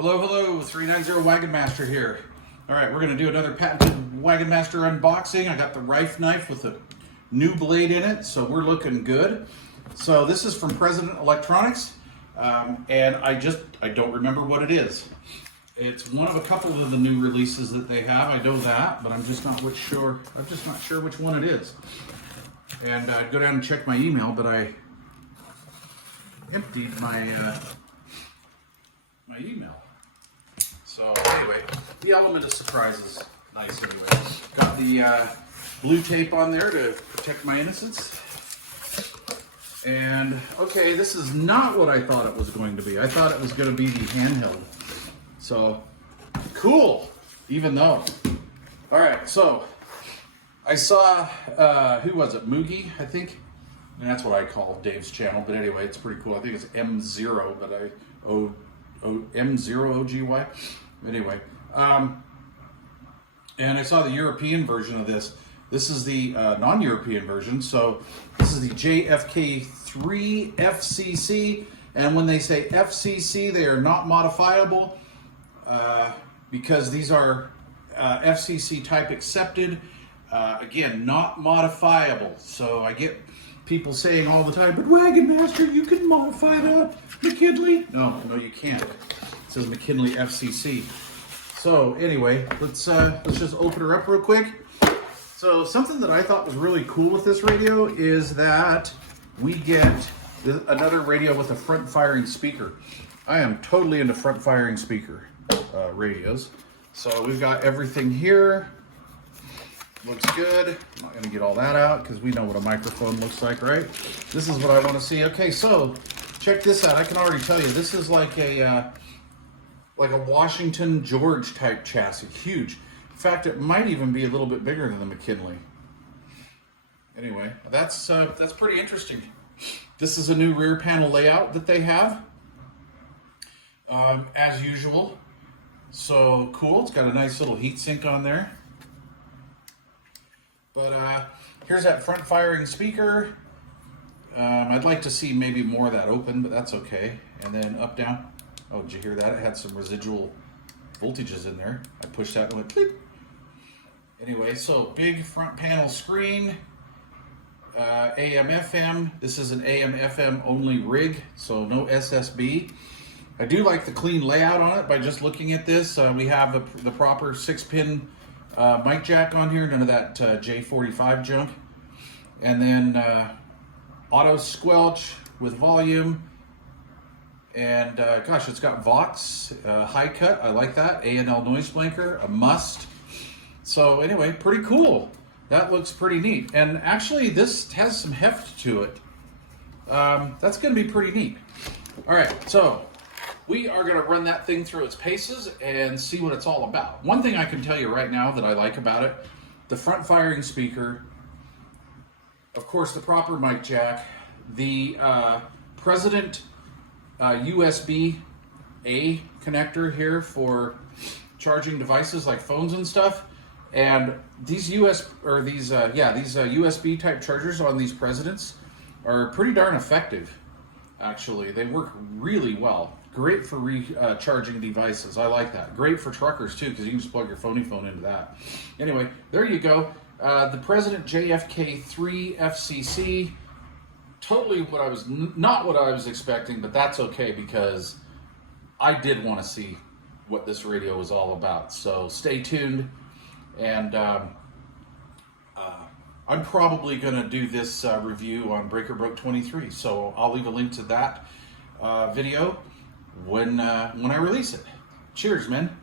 Hello, hello, 390 Wagon Master here. All right, we're gonna do another patented Wagon Master unboxing. I got the Rife knife with a new blade in it, so we're looking good. So this is from President Electronics, and I don't remember what it is. It's one of a couple of the new releases that they have. I know that, but I'm just not sure which one it is. And I'd go down and check my email, but I emptied my email. So anyway, the element of surprise is nice anyway. Got the blue tape on there to protect my innocence. And okay, this is not what I thought it was going to be. I thought it was going to be the handheld. So cool, even though. All right, so I saw, who was it? Moogie, I think. And that's what I call Dave's channel. But anyway, it's pretty cool. I think it's M0, but M0OGY. Anyway, and I saw the European version of this. This is the non-European version. So this is the JFK III FCC. And when they say FCC, they are not modifiable because these are FCC type accepted. Again, not modifiable. So I get people saying all the time, but Wagon Master, you can modify that, McKinley. No, you can't. It says McKinley FCC. So anyway, let's just open her up real quick. So something that I thought was really cool with this radio is that we get another radio with a front-firing speaker. I am totally into front-firing speaker radios. So we've got everything here. Looks good. I'm not going to get all that out because we know what a microphone looks like, right? This is what I want to see. Okay, so check this out. I can already tell you this is like a Washington George type chassis. Huge. In fact, it might even be a little bit bigger than the McKinley. Anyway, that's pretty interesting. This is a new rear panel layout that they have, as usual. So cool. It's got a nice little heat sink on there. But here's that front firing speaker. I'd like to see maybe more of that open, but that's okay. And then up, down. Oh, did you hear that? It had some residual voltages in there. I pushed that and went click. Anyway, so big front panel screen. AM, FM. This is an AM, FM only rig, so no SSB. I do like the clean layout on it by just looking at this. We have the proper 6-pin mic jack on here, none of that J45 junk. And then auto squelch with volume. And gosh, it's got Vox, high cut, I like that. A&L noise blanker, a must. So anyway, pretty cool. That looks pretty neat. And actually this has some heft to it. That's gonna be pretty neat. All right, so we are gonna run that thing through its paces and see what it's all about. One thing I can tell you right now that I like about it, the front firing speaker, of course the proper mic jack, the President USB-A connector here for charging devices like phones and stuff. And these USB type chargers on these Presidents are pretty darn effective. Actually, they work really well. Great for recharging devices. I like that. Great for truckers too, because you can just plug your phone into that. Anyway, there you go. The President JFK III FCC. Totally not what I was expecting, but that's okay because I did want to see what this radio was all about. So stay tuned, and I'm probably going to do this review on Breaker Broke 23. So I'll leave a link to that video when I release it. Cheers, man.